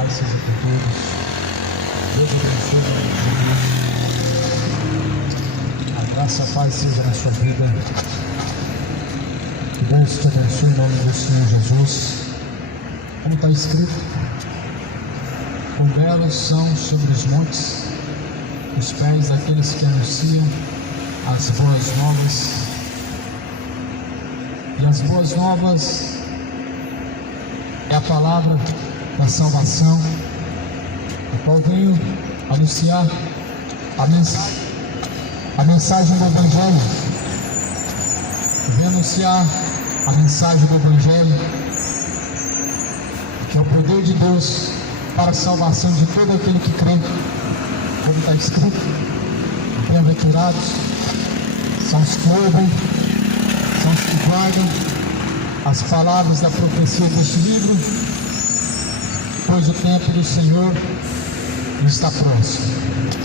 paz seja com todos. Deus abençoe. A graça e a paz seja na sua vida. Que Deus te abençoe em nome do Senhor Jesus. Como está escrito, quão belos são sobre os montes os pés daqueles que anunciam as boas novas. E as boas novas é a palavra da salvação, a qual venho anunciar a mensagem do Evangelho. Venho anunciar a mensagem do Evangelho, que é o poder de Deus para a salvação de todo aquele que crê, como está escrito: bem-aventurados são os que ouvem, são os que guardam as palavras da profecia deste livro, pois o tempo do Senhor está próximo.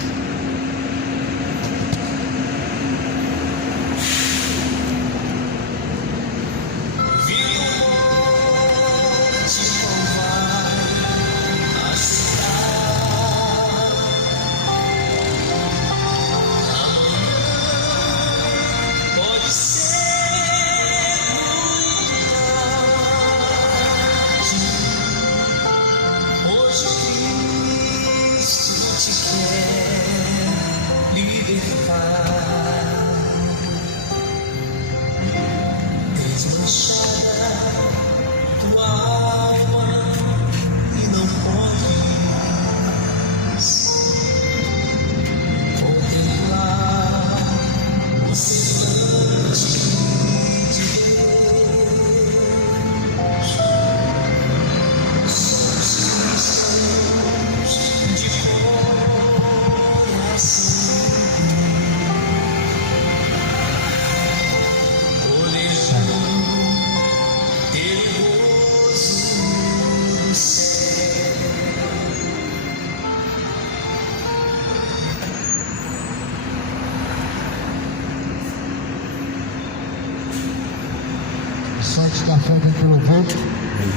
Sorte da fé vem pelo louvor,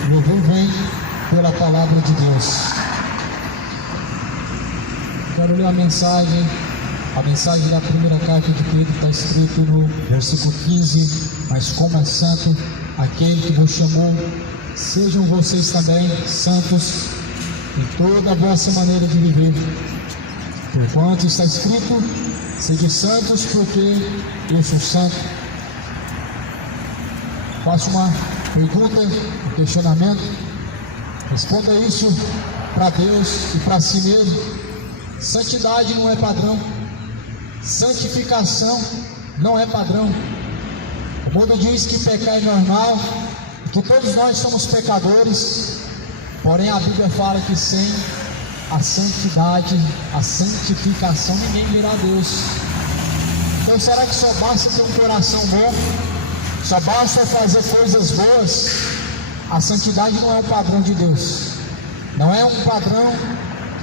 o louvor vem pela palavra de Deus. Quero ler a mensagem da primeira carta de Pedro. Está escrito no versículo 15: mas como é santo aquele que vos chamou, sejam vocês também santos em toda a vossa maneira de viver. Porquanto está escrito: sede santos, porque eu sou santo. Faço uma pergunta, um questionamento. Responda isso para Deus e para si mesmo. Santidade não é padrão. Santificação não é padrão. O mundo diz que pecar é normal, que todos nós somos pecadores. Porém a Bíblia fala que sem a santidade, a santificação, ninguém verá Deus. Então será que só basta ter um coração bom? Só basta fazer coisas boas? A santidade não é um padrão de Deus. Não é um padrão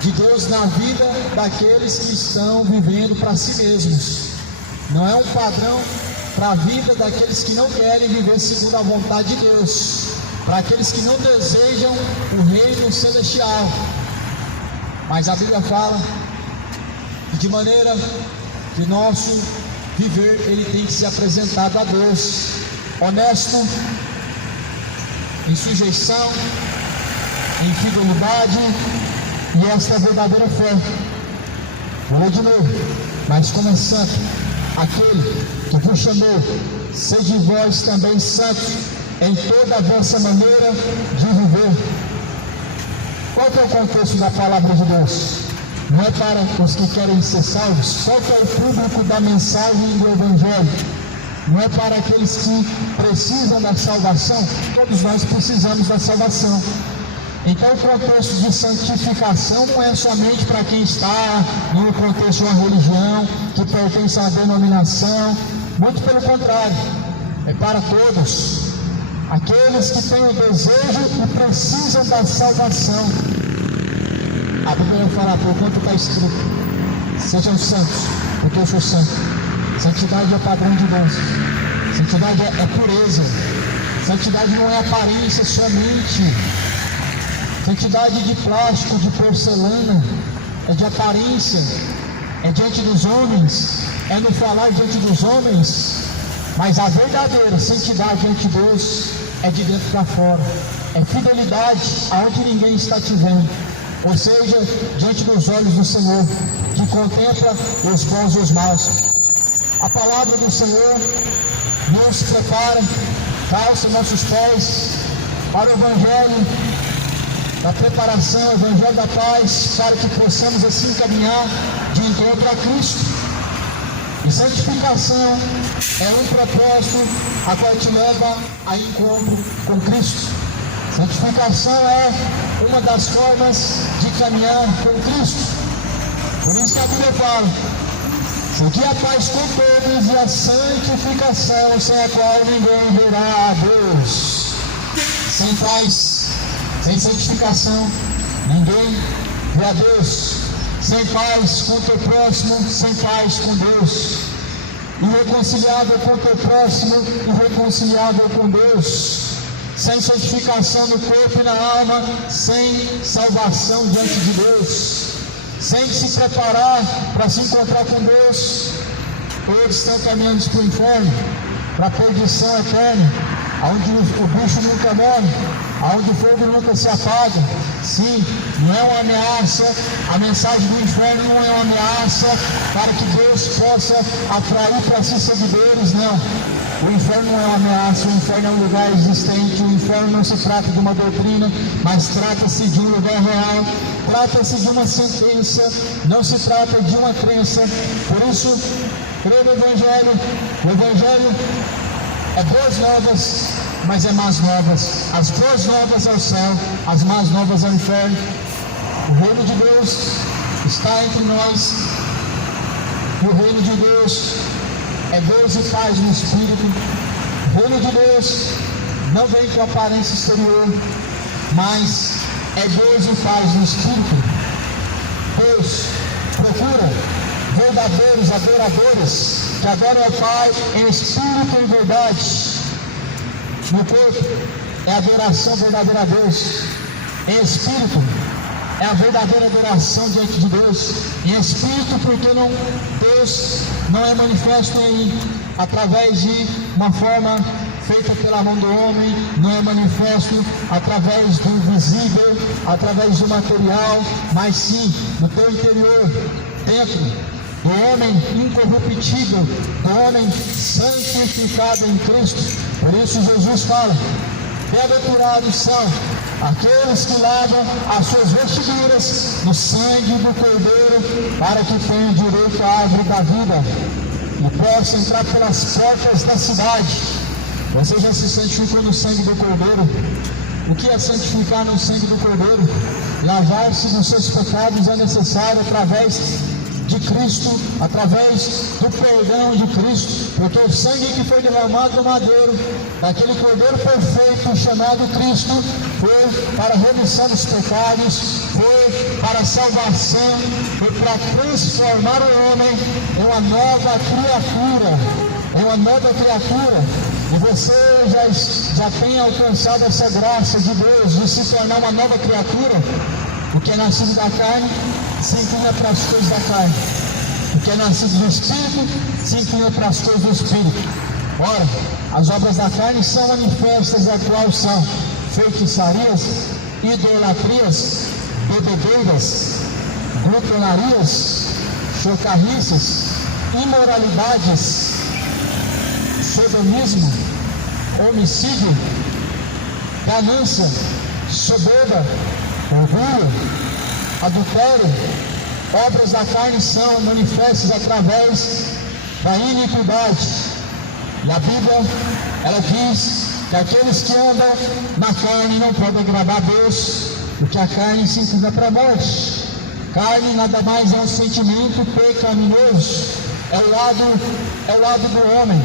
de Deus na vida daqueles que estão vivendo para si mesmos. Não é um padrão para a vida daqueles que não querem viver segundo a vontade de Deus, para aqueles que não desejam o reino celestial. Mas a Bíblia fala que de maneira que nosso viver ele tem que ser apresentado a Deus, honesto, em sujeição, em fidelidade, e esta é a verdadeira fé. Vou ler de novo: mas como é santo aquele que vos chamou, sede vós também santos em toda a vossa maneira de viver. Qual que é o contexto da palavra de Deus? Não é para os que querem ser salvos. Qual que é o público da mensagem do Evangelho? Não é para aqueles que precisam da salvação. Todos nós precisamos da salvação. Então o contexto de santificação não é somente para quem está no contexto de uma religião, que pertence a uma denominação. Muito pelo contrário, é para todos. Aqueles que têm o desejo e precisam da salvação. A Bíblia vai falar: porquanto está escrito: sejam santos, porque eu sou santo. Santidade é padrão de Deus. Santidade é pureza. Santidade não é aparência somente. Santidade de plástico, de porcelana, é de aparência, é diante dos homens, é no falar diante dos homens, mas a verdadeira santidade diante de Deus é de dentro para fora, é fidelidade aonde ninguém está te vendo, ou seja, diante dos olhos do Senhor, que contempla os bons e os maus. A palavra do Senhor nos prepara, calça nossos pés para o Evangelho da preparação, Evangelho da paz, para que possamos assim caminhar de encontro a Cristo. E santificação é um propósito a qual te leva a encontro com Cristo. Santificação é uma das formas de caminhar com Cristo. Por isso que a Bíblia fala: segui a paz com todos e a santificação, sem a qual ninguém verá a Deus. Sem paz, sem santificação, ninguém vê a Deus. Sem paz com o teu próximo, sem paz com Deus. Irreconciliável com o teu próximo, irreconciliável com Deus. Sem santificação no corpo e na alma, sem salvação diante de Deus. Sem se preparar para se encontrar com Deus, todos estão caminhando para o inferno, para a perdição eterna, onde o bicho nunca morre, onde o fogo nunca se apaga. Sim, não é uma ameaça, a mensagem do inferno não é uma ameaça para que Deus possa atrair para si seguidores, não. O inferno não é uma ameaça, o inferno é um lugar existente. O inferno não se trata de uma doutrina, mas trata-se de um lugar real, trata-se de uma sentença, não se trata de uma crença. Por isso, creio no Evangelho. O Evangelho é boas novas, mas é más novas. As boas novas ao céu, as más novas ao inferno. O reino de Deus está entre nós, e o reino de Deus é Deus e paz no Espírito. O reino de Deus não vem com aparência exterior, mas é Deus e paz no Espírito. Deus procura verdadeiros adoradores, que adoram ao Pai em Espírito e em verdade. No corpo é a adoração verdadeira a Deus, em Espírito é a verdadeira adoração diante de Deus, em Espírito, porque Deus não é manifesto através de uma forma feita pela mão do homem, não é manifesto através do visível, através do material, mas sim no teu interior, dentro do homem incorruptível, do homem santificado em Cristo. Por isso Jesus fala: bem-aventurados são aqueles que lavam as suas vestiduras no sangue do Cordeiro, para que tenham direito à árvore da vida e possam entrar pelas portas da cidade. Você já se santificou no sangue do Cordeiro? O que é santificar no sangue do Cordeiro? Lavar-se dos seus pecados é necessário através de Cristo, através do perdão de Cristo, porque o sangue que foi derramado no madeiro, daquele Cordeiro perfeito chamado Cristo, foi para a remissão dos pecados, foi para a salvação, foi para transformar o homem em uma nova criatura, e você já tem alcançado essa graça de Deus de se tornar uma nova criatura. O que é nascido da carne se inclina para as coisas da carne, o que é nascido do Espírito se inclina para as coisas do Espírito. Ora, as obras da carne são manifestas, a qual são feitiçarias, idolatrias, bebedeiras, glutonarias, chocarrices, imoralidades, sodomismo, homicídio, ganância, soberba, orgulho, adultério. Obras da carne são manifestas através da iniquidade. E a Bíblia, ela diz que aqueles que andam na carne não podem agradar a Deus, porque a carne se inclina para a morte. Carne nada mais é um sentimento pecaminoso, é o lado do homem,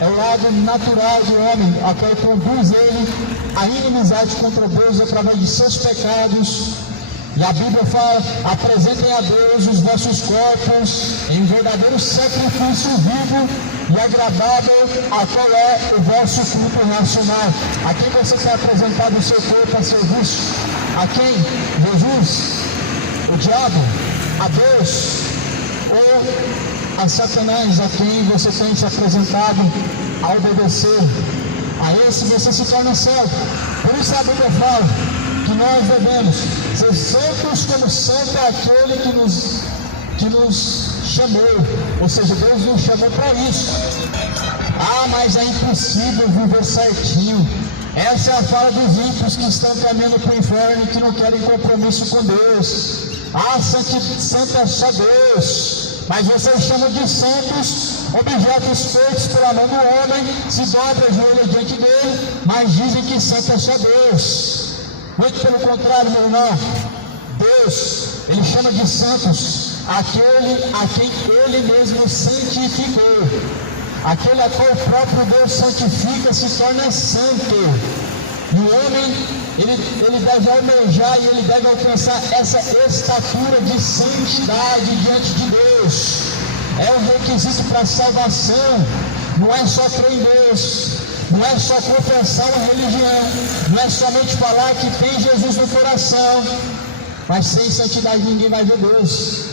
é o lado natural do homem, a qual conduz ele à inimizade contra Deus através de seus pecados, E a Bíblia fala: apresentem a Deus os vossos corpos em verdadeiro sacrifício vivo e agradável, a qual é o vosso culto racional. A quem você quer apresentar o seu corpo a serviço? A quem? Jesus? O diabo? A Deus? Ou a Satanás, a quem você tem se apresentado a obedecer? A esse você se torna servo. Por isso a Bíblia fala que nós devemos ser santos como santo é aquele que nos chamou. Ou seja, Deus nos chamou para isso. Ah, mas é impossível viver certinho. Essa é a fala dos ímpios que estão caminhando para o inferno e que não querem compromisso com Deus. Ah, santo é só Deus. Mas vocês chamam de santos objetos feitos pela mão do homem, se dobra o joelho diante dele, mas dizem que santo é só Deus. Muito pelo contrário, meu irmão. Deus, Ele chama de santos aquele a quem Ele mesmo santificou. Aquele a qual o próprio Deus santifica se torna santo. E o homem, ele deve almejar e ele deve alcançar essa estatura de santidade diante de Deus. É um requisito para a salvação. Não é só crer em Deus, não é só confessar uma religião, não é somente falar que tem Jesus no coração, mas sem santidade ninguém vai ver Deus.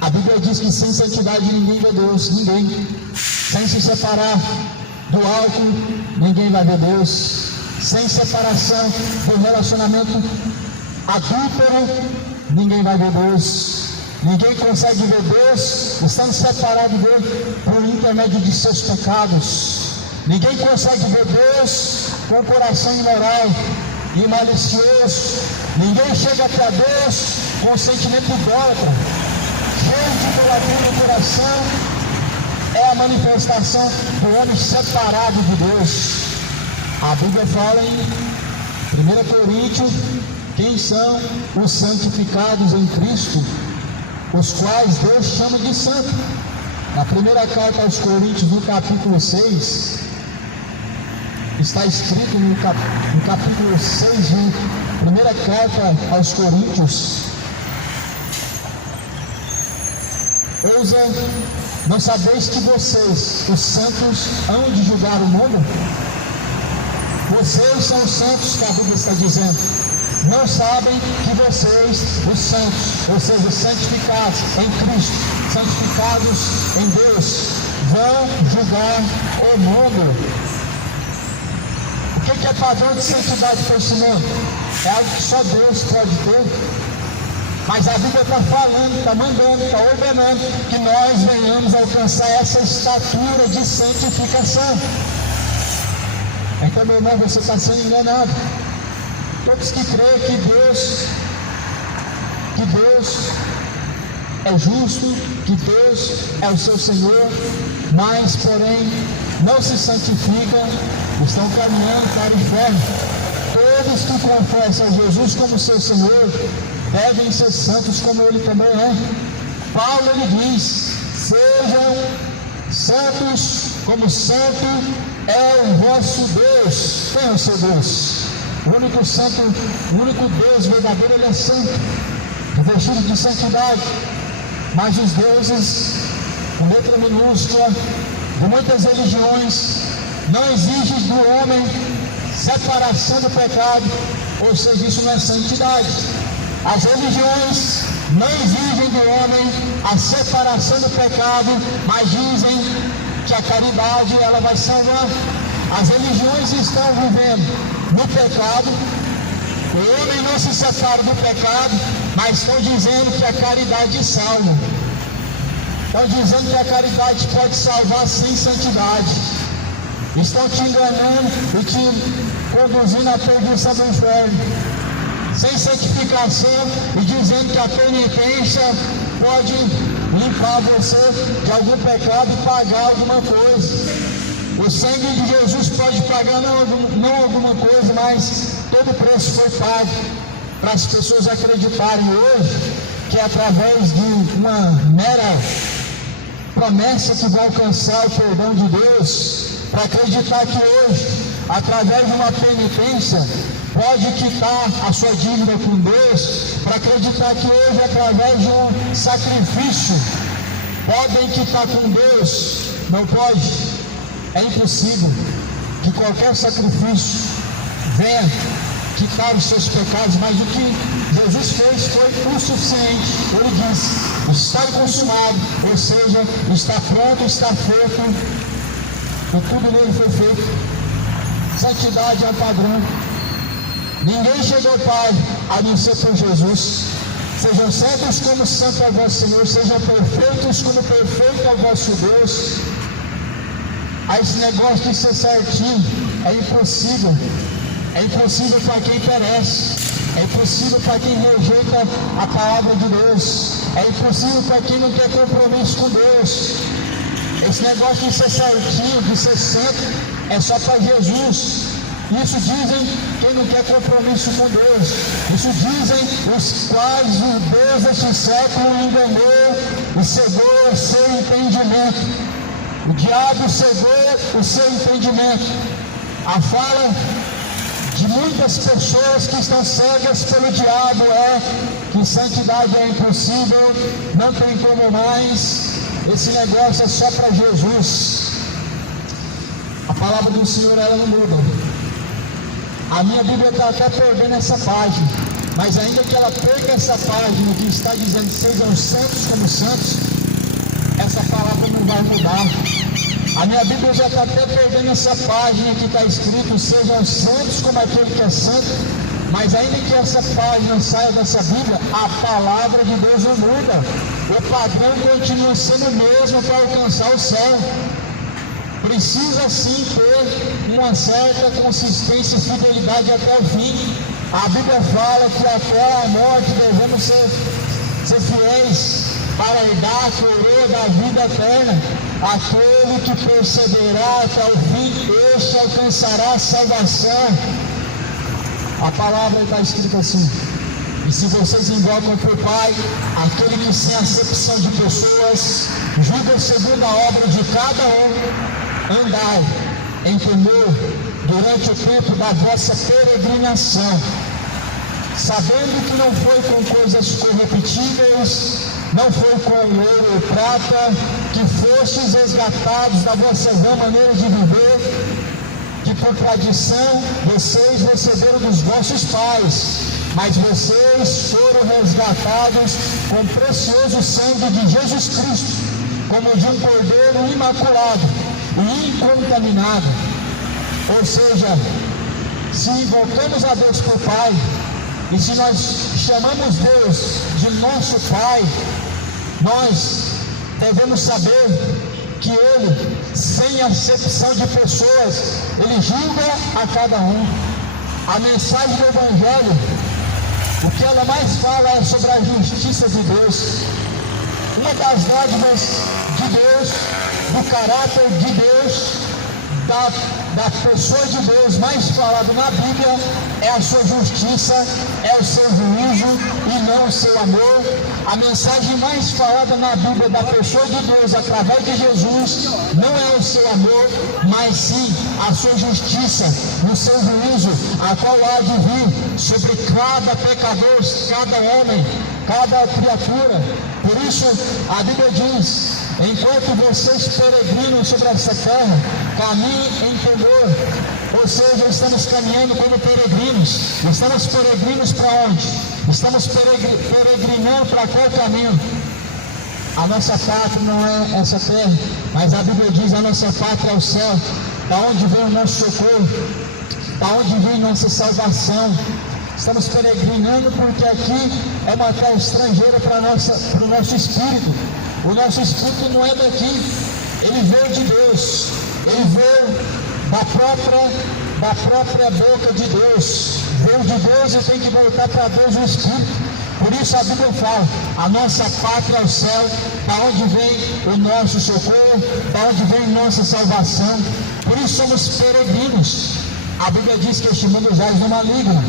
A Bíblia diz que sem santidade ninguém vê Deus, ninguém. Sem se separar do álcool, ninguém vai ver Deus. Sem separação do relacionamento adúltero, ninguém vai ver Deus. Ninguém consegue ver Deus estando separado dele por intermédio de seus pecados. Ninguém consegue ver Deus com o coração imoral e malicioso. Ninguém chega até Deus com o sentimento idólatra, cheio de idolatria no coração. É a manifestação do homem separado de Deus. A Bíblia fala em 1 Coríntios, quem são os santificados em Cristo, os quais Deus chama de santo. Na primeira carta aos Coríntios, no capítulo 6, está escrito no capítulo 6, primeira carta aos Coríntios: ousa, não sabeis que vocês, os santos, hão de julgar o mundo? Vocês são os santos, que a Bíblia está dizendo. Não sabem que vocês, os santos, ou seja, santificados em Cristo, santificados em Deus, vão julgar o mundo. O que é padrão de santidade para esse mundo? É algo que só Deus pode ter. Mas a Bíblia está falando, está mandando, está ordenando que nós venhamos alcançar essa estatura de santificação. Então, meu irmão, você está sendo enganado. Todos que creem que Deus é justo, que Deus é o seu Senhor, mas, porém, não se santificam, estão caminhando para o inferno. Todos que confessam a Jesus como seu Senhor devem ser santos como Ele também é. Paulo, ele diz: sejam santos como santo é o vosso Deus. Quem é o seu Deus? O único santo, o único Deus verdadeiro, Ele é santo, revestido de santidade. Mas os deuses, com letra minúscula, de muitas religiões, não exigem do homem separação do pecado, ou seja, isso não é santidade. As religiões não exigem do homem a separação do pecado, mas dizem que a caridade ela vai salvar. As religiões estão vivendo no pecado, o homem não se separa do pecado, mas estão dizendo que a caridade salva. Estão dizendo que a caridade pode salvar sem santidade. Estão te enganando e te conduzindo à perdição do inferno, sem santificação, e dizendo que a penitência pode limpar você de algum pecado e pagar alguma coisa. O sangue de Jesus pode pagar não alguma coisa, mas todo o preço foi pago para as pessoas acreditarem hoje que através de uma mera promessa que vai alcançar o perdão de Deus, para acreditar que hoje, através de uma penitência, pode quitar a sua dívida com Deus, para acreditar que hoje, através de um sacrifício, podem quitar com Deus. Não pode, é impossível que qualquer sacrifício venha quitar os seus pecados, mas o que Jesus fez foi o suficiente. Ele disse: está consumado, ou seja, está pronto, está feito, e tudo nele foi feito. Santidade é um padrão. Ninguém chegou ao Pai a não ser por Jesus. Sejam santos como santo é o vosso Senhor, sejam perfeitos como perfeito é o vosso Deus. Aí esse negócio de ser certinho é impossível. É impossível para quem perece. É impossível para quem rejeita a palavra de Deus. É impossível para quem não quer compromisso com Deus. Esse negócio de ser certinho, de ser santo, é só para Jesus. Isso dizem quem não quer compromisso com Deus. Isso dizem os quais o Deus deste século enganou e cegou o seu entendimento. O diabo cegou o seu entendimento. A fala de muitas pessoas que estão cegas pelo diabo é que santidade é impossível, não tem como mais, esse negócio é só para Jesus. A palavra do Senhor, ela não muda. A minha Bíblia está até perdendo essa página, mas ainda que ela perca essa página que está dizendo sejam santos como santos, essa palavra não vai mudar. A minha Bíblia já está até perdendo essa página que está escrito sejam santos como aquele que é santo, mas ainda que essa página saia dessa Bíblia, a palavra de Deus não muda. O padrão continua sendo o mesmo para alcançar o céu. Precisa sim ter uma certa consistência e fidelidade até o fim. A Bíblia fala que até a morte devemos ser fiéis para herdar a coroa da vida eterna. Aquele que perseverar até o fim, este alcançará a salvação. A palavra está escrita assim: e se vocês invocam por Pai, aquele que sem acepção de pessoas julga segundo a obra de cada um, andai em temor durante o tempo da vossa peregrinação, sabendo que não foi com coisas corruptíveis, não foi com ouro ou prata, que fostes resgatados da vossa vã maneira de viver, que por tradição vocês receberam dos vossos pais, mas vocês foram resgatados com o precioso sangue de Jesus Cristo, como de um cordeiro imaculado e incontaminado. Ou seja, se invocamos a Deus por Pai, e se nós chamamos Deus de nosso Pai, nós devemos saber que Ele, sem acepção de pessoas, Ele julga a cada um. A mensagem do Evangelho, o que ela mais fala é sobre a justiça de Deus. Uma das dádivas de Deus, do caráter de Deus, da pessoa de Deus mais falado na Bíblia é a sua justiça, é o seu juízo e não o seu amor. A mensagem mais falada na Bíblia da pessoa de Deus através de Jesus não é o seu amor, mas sim a sua justiça e o seu juízo, a qual há de vir sobre cada pecador, cada homem, cada criatura. Por isso a Bíblia diz: enquanto vocês peregrinam sobre essa terra, caminhem em temor. Ou seja, estamos caminhando como peregrinos. Estamos peregrinos para onde? Estamos peregrinando para qual caminho? A nossa pátria não é essa terra, mas a Bíblia diz: a nossa pátria é o céu. Da onde vem o nosso socorro? Da onde vem nossa salvação? Estamos peregrinando porque aqui é uma terra estrangeira para o nosso espírito. O nosso espírito não é daqui, ele veio de Deus, ele veio da própria boca de Deus, veio de Deus e tem que voltar para Deus o Espírito. Por isso a Bíblia fala: a nossa pátria é o céu, da onde vem o nosso socorro, da onde vem nossa salvação. Por isso somos peregrinos. A Bíblia diz que este mundo jaz no maligno.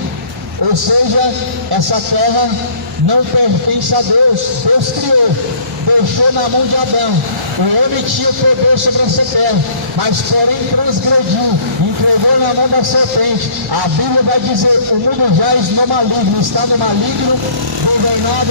Ou seja, essa terra não pertence a Deus. Deus criou, deixou na mão de Adão. O homem tinha o poder sobre essa terra, mas porém transgrediu, entregou pegou na mão da serpente. A Bíblia vai dizer: o mundo jaz no maligno, está no maligno, governado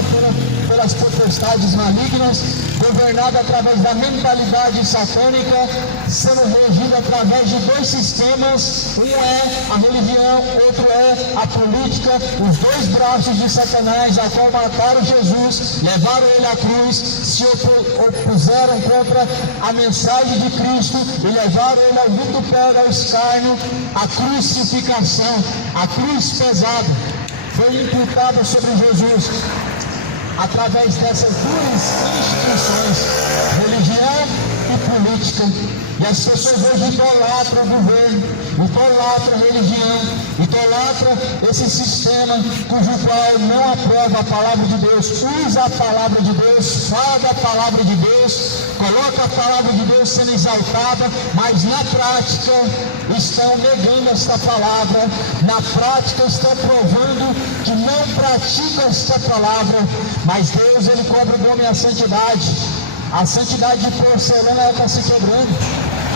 pelas potestades malignas, governado através da mentalidade satânica, sendo regido através de dois sistemas. Um é a religião, outro é a política, os dois braços de Satanás, a qual mataram Jesus, levaram ele à cruz, se opuseram contra a mensagem de Cristo e levaram ele ao vitupério, ao escárnio, à crucificação. A cruz pesada foi imputada sobre Jesus através dessas duas instituições, religião e política. E as pessoas hoje idolatram o governo, idolatram a religião, idolatram esse sistema cujo qual não aprova a palavra de Deus, usa a palavra de Deus, fala da palavra de Deus, coloca a palavra de Deus sendo exaltada, mas na prática estão negando esta palavra, na prática estão provando que não praticam esta palavra. Mas Deus, Ele cobra o homem a santidade. A santidade de porcelana, ela está se quebrando.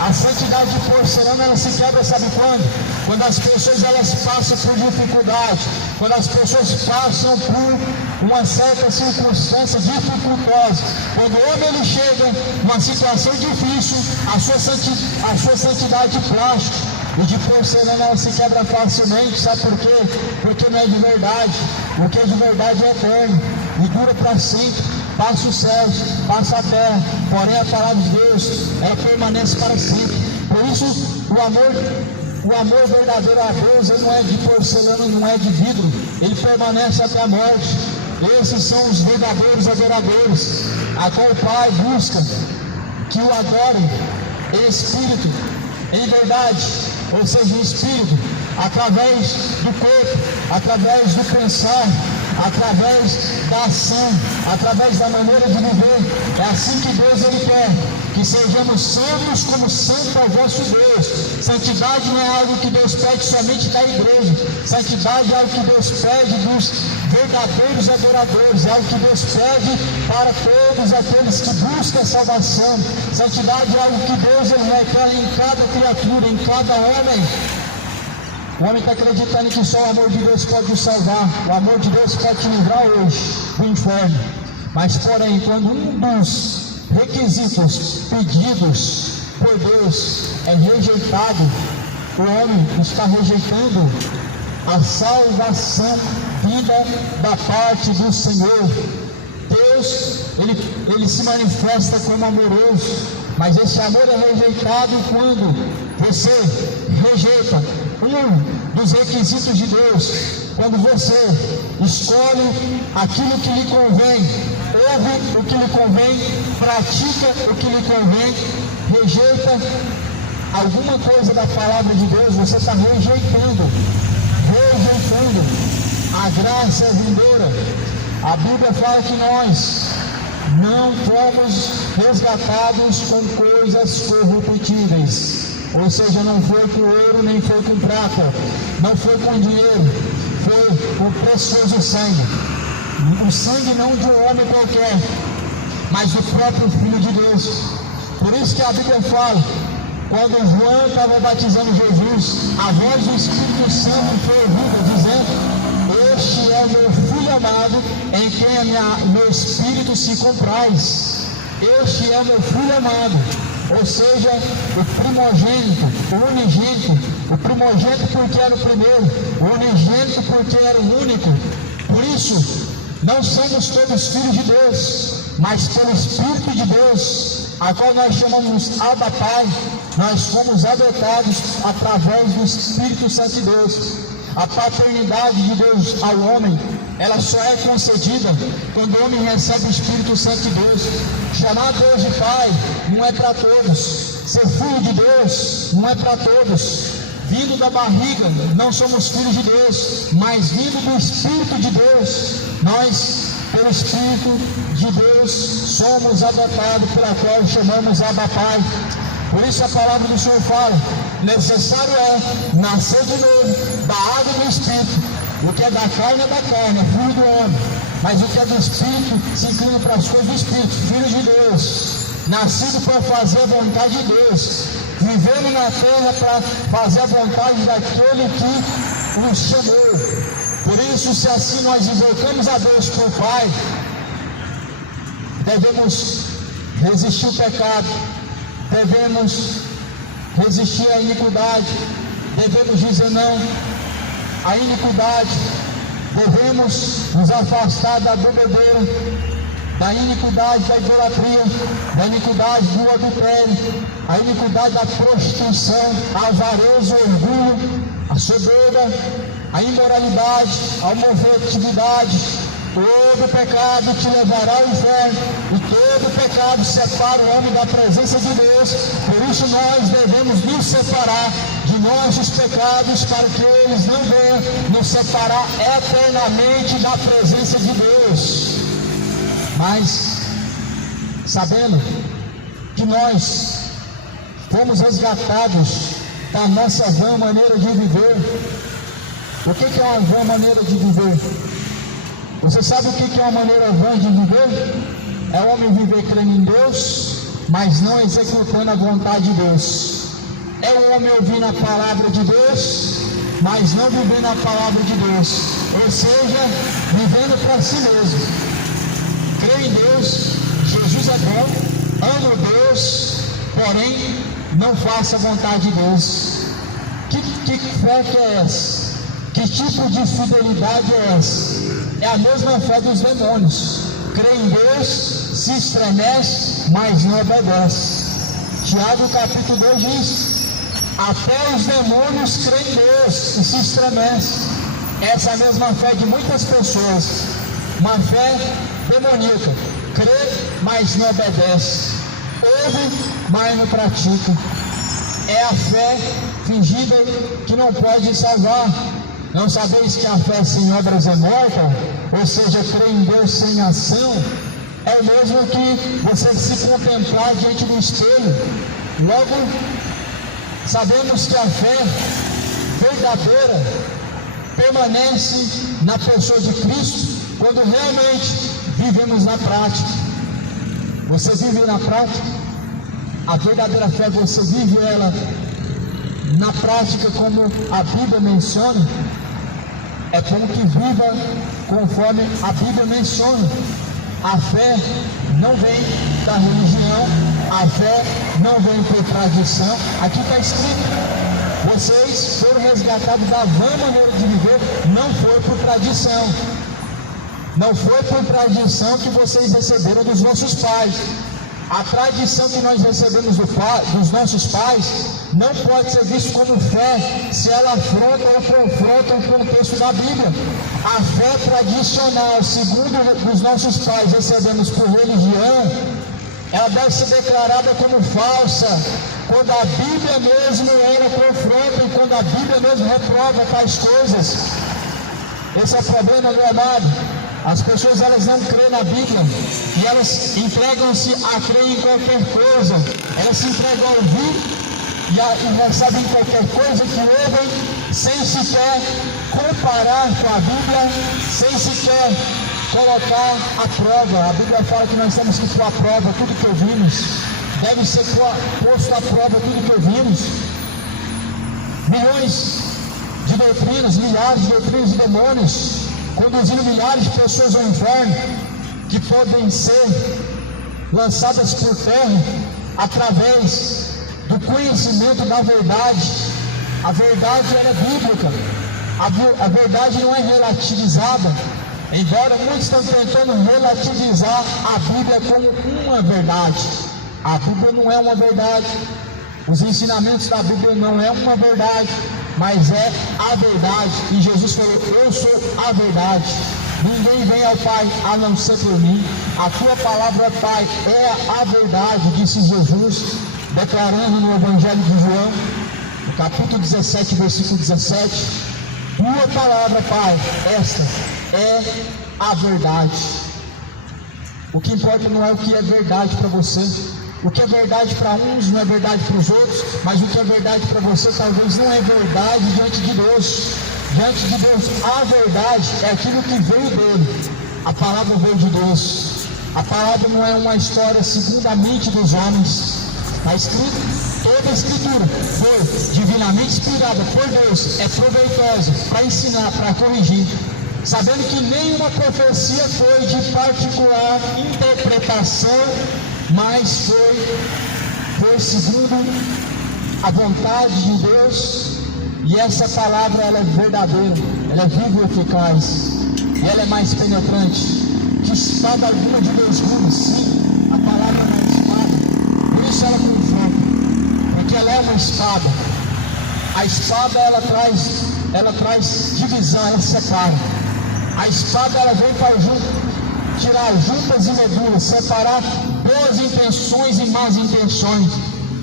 A santidade de porcelana, ela se quebra, sabe quando? Quando as pessoas elas passam por dificuldade, quando as pessoas passam por uma certa circunstância dificultosa, quando o homem ele chega numa situação difícil, a sua santidade de plástico e de porcelana ela se quebra facilmente. Sabe por quê? Porque não é de verdade. O que é de verdade é eterno e dura para sempre. Passa os céus, passa a terra, porém a palavra de Deus, ela permanece para sempre. Por isso, o amor verdadeiro a Deus, ele não é de porcelana, não é de vidro, ele permanece até a morte. Esses são os verdadeiros adoradores, a qual o Pai busca que o adorem em espírito, em verdade, ou seja, em espírito, através do corpo, através do pensar, através da ação, através da maneira de viver. É assim que Deus ele quer, que sejamos santos como santo é o vosso Deus. Santidade não é algo que Deus pede somente da igreja, santidade é algo que Deus pede dos verdadeiros adoradores, é algo que Deus pede para todos aqueles que buscam a salvação. Santidade é algo que Deus ele requer em cada criatura, em cada homem. O homem está acreditando que só o amor de Deus pode o salvar. O amor de Deus pode te livrar hoje do inferno. Mas porém, quando um dos requisitos pedidos por Deus é rejeitado, o homem está rejeitando a salvação vinda da parte do Senhor. Deus, ele se manifesta como amoroso, mas esse amor é rejeitado quando você rejeita um dos requisitos de Deus. Quando você escolhe aquilo que lhe convém, ouve o que lhe convém, pratica o que lhe convém, rejeita alguma coisa da palavra de Deus, você está rejeitando a graça vindoura. A Bíblia fala que nós não fomos resgatados com coisas corruptíveis, ou seja, não foi com ouro, nem foi com prata, não foi com dinheiro, foi com precioso sangue. O sangue não de um homem qualquer, mas do próprio Filho de Deus. Por isso que a Bíblia fala, quando João estava batizando Jesus, a voz do Espírito Santo foi ouvida, dizendo: este é o meu Filho amado, em quem meu Espírito se compraz. Este é o meu Filho amado, ou seja, o primogênito, o unigênito, o primogênito porque era o primeiro, o unigênito porque era o único. Por isso, não somos todos filhos de Deus, mas pelo Espírito de Deus, a qual nós chamamos Abba Pai, nós fomos adotados através do Espírito Santo de Deus. A paternidade de Deus ao homem, ela só é concedida quando o homem recebe o Espírito Santo de Deus. Chamar Deus de Pai não é para todos, ser filho de Deus não é para todos. Vindo da barriga, não somos filhos de Deus, mas vindo do Espírito de Deus, nós, pelo Espírito de Deus, somos adotados, pela qual chamamos Abba Pai. Por isso a palavra do Senhor fala: necessário é nascer de novo da água e do Espírito. O que é da carne é da carne, é filho do homem, mas o que é do Espírito se inclina para as coisas do Espírito, filho de Deus. nascido para fazer a vontade de Deus, vivendo na terra para fazer a vontade daquele que nos chamou. Por isso, se assim nós invocamos a Deus por Pai, devemos resistir ao pecado, devemos resistir à iniquidade, devemos dizer não à iniquidade, devemos nos afastar da bebedeira, da iniquidade da idolatria, da iniquidade do adultério, a iniquidade da prostituição, a avareza, o orgulho, a soberba, a imoralidade, a homofetividade. Todo pecado te levará ao inferno, e todo pecado separa o homem da presença de Deus. Por isso nós devemos nos separar de nossos pecados, para que eles não venham nos separar eternamente da presença de Deus. Mas, sabendo que nós fomos resgatados da nossa vã maneira de viver. O que é uma vã maneira de viver? Você sabe o que é uma maneira vã de viver? É o homem viver crendo em Deus, mas não executando a vontade de Deus. É o homem ouvir a palavra de Deus, mas não vivendo a palavra de Deus. Ou seja, vivendo para si mesmo. Creio em Deus, Jesus é bom, amo Deus, porém não faço a vontade de Deus. Que fé que é essa? Que tipo de fidelidade é essa? É a mesma fé dos demônios. Crê em Deus, se estremece, mas não obedece. Tiago capítulo 2 diz: até os demônios creem em Deus e se estremecem. Essa é a mesma fé de muitas pessoas, uma fé demoníaca. Crê, mas não obedece. Ouve, mas não pratica. É a fé fingida que não pode salvar. Não sabeis que a fé sem obras é morta? Ou seja, crer em Deus sem ação é o mesmo que você se contemplar diante do espelho. Logo, sabemos que a fé verdadeira permanece na pessoa de Cristo quando realmente vivemos na prática. Você vive na prática? A verdadeira fé, você vive ela na prática como a Bíblia menciona? É bom que viva conforme a Bíblia menciona. A fé não vem da religião, a fé não vem por tradição. Aqui está escrito: vocês foram resgatados da vã maneira de viver, não foi por tradição. Não foi por tradição que vocês receberam dos vossos pais. A tradição que nós recebemos dos nossos pais não pode ser vista como fé se ela afronta ou confronta o contexto da Bíblia. A fé tradicional, segundo os nossos pais recebemos por religião, ela deve ser declarada como falsa quando a Bíblia mesmo ela confronta e quando a Bíblia mesmo reprova tais coisas. Esse é o problema, meu amado. As pessoas elas não creem na Bíblia e elas entregam-se a crer em qualquer coisa. Elas se entregam a ouvir e recebem qualquer coisa que ouvem sem sequer comparar com a Bíblia, sem sequer colocar a prova. A Bíblia fala que nós temos que pôr à prova tudo que ouvimos. Deve ser posto à prova tudo que ouvimos. Milhões de doutrinas, milhares de doutrinas e demônios conduzindo milhares de pessoas ao inferno, que podem ser lançadas por terra através do conhecimento da verdade. A verdade ela é bíblica, a verdade não é relativizada, embora muitos estão tentando relativizar a Bíblia como uma verdade. A Bíblia não é uma verdade, os ensinamentos da Bíblia não é uma verdade, mas é a verdade. E Jesus falou: eu sou a verdade, ninguém vem ao Pai a não ser por mim. A tua palavra, Pai, é a verdade, disse Jesus, declarando no Evangelho de João, no capítulo 17, versículo 17: tua palavra, Pai, esta é a verdade. O que importa não é o que é verdade para você. O que é verdade para uns não é verdade para os outros, mas o que é verdade para você talvez não é verdade diante de Deus. Diante de Deus, a verdade é aquilo que veio dele. A palavra veio de Deus. A palavra não é uma história segundo a mente dos homens. Está escrito, toda a escritura foi divinamente inspirada por Deus, é proveitosa para ensinar, para corrigir, sabendo que nenhuma profecia foi de particular interpretação, mas foi segundo a vontade de Deus. E essa palavra, ela é verdadeira, ela é viva e eficaz, e ela é mais penetrante que espada alguma de 2 gumes. Sim, a palavra não é espada, por isso ela confronta, porque ela é uma espada. A espada, ela traz divisão, ela separa. A espada, ela vem para tirar juntas e medulas, separar boas intenções e más intenções.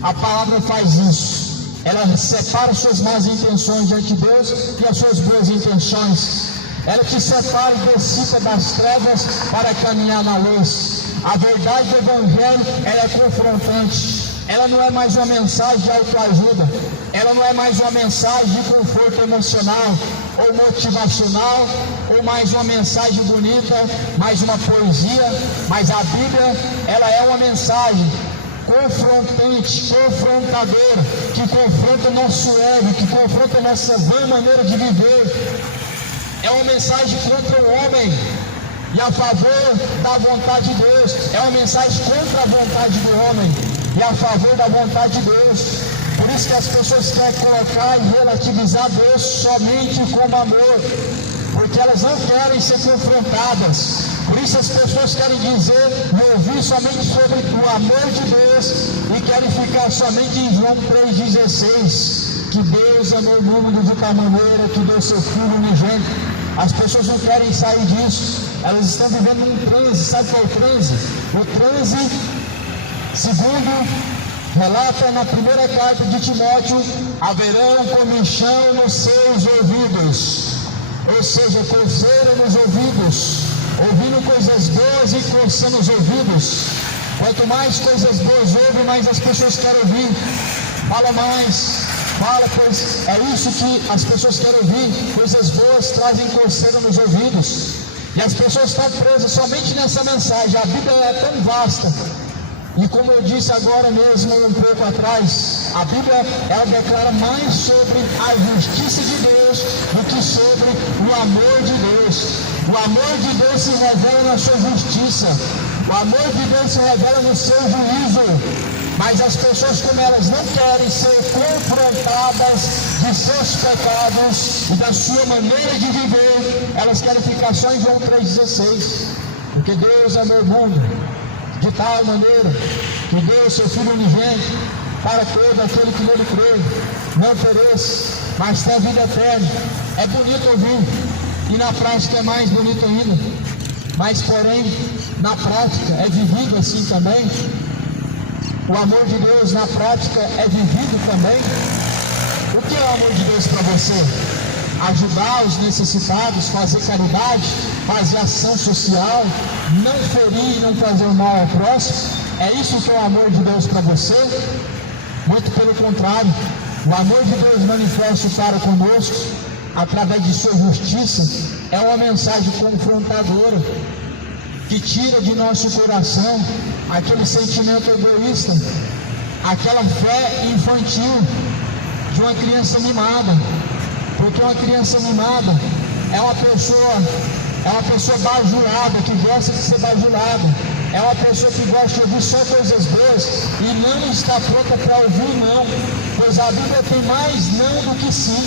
A palavra faz isso. Ela separa suas más intenções diante de Deus e as suas boas intenções. Ela te separa e dissipa das trevas para caminhar na luz. A verdade do Evangelho, ela é confrontante. Ela não é mais uma mensagem de autoajuda. Ela não é mais uma mensagem de conforto emocional ou motivacional, ou mais uma mensagem bonita, mais uma poesia. Mas a Bíblia, ela é uma mensagem confrontante, confrontadora, que confronta o nosso ego, que confronta a nossa vã maneira de viver. É uma mensagem contra o homem e a favor da vontade de Deus. É uma mensagem contra a vontade do homem e a favor da vontade de Deus. Por isso que as pessoas querem colocar e relativizar Deus somente como amor, porque elas não querem ser confrontadas. Por isso as pessoas querem dizer e ouvir somente sobre o amor de Deus e querem ficar somente em João 3,16, que Deus amou o mundo de tal maneira que deu seu Filho unigênito. As pessoas não querem sair disso, elas estão vivendo um transe. Sabe qual é o transe? O transe, segundo relata na primeira carta de Timóteo, haverão comichão nos seus ouvidos, ou seja, coceira nos ouvidos, ouvindo coisas boas e coçando os ouvidos. Quanto mais coisas boas ouvem, mais as pessoas querem ouvir. Fala mais, fala, pois é isso que as pessoas querem ouvir. Coisas boas trazem coceira nos ouvidos. E as pessoas estão presas somente nessa mensagem. A Bíblia é tão vasta. E como eu disse agora mesmo, um pouco atrás, a Bíblia, ela declara mais sobre a justiça de Deus do que sobre o amor de Deus. O amor de Deus se revela na sua justiça. O amor de Deus se revela no seu juízo. Mas as pessoas, como elas não querem ser confrontadas de seus pecados e da sua maneira de viver, elas querem ficar só em João 3,16. Porque Deus amou o mundo de tal maneira que deu o seu Filho unigênito para todo aquele que nele crê, não pereça, mas tenha vida eterna. É bonito ouvir, e na prática é mais bonito ainda. Mas porém, na prática é vivido assim também. O amor de Deus na prática é vivido também. O que é o amor de Deus para você? Ajudar os necessitados, fazer caridade, fazer ação social, não ferir e não fazer o mal ao próximo. É isso que é o amor de Deus para você? Muito pelo contrário, o amor de Deus manifesto para conosco, através de sua justiça, é uma mensagem confrontadora, que tira de nosso coração aquele sentimento egoísta, aquela fé infantil de uma criança mimada. Porque uma criança mimada é uma pessoa bajulada, que gosta de ser bajulada, é uma pessoa que gosta de ouvir só coisas boas e não está pronta para ouvir não, pois a Bíblia tem mais não do que sim.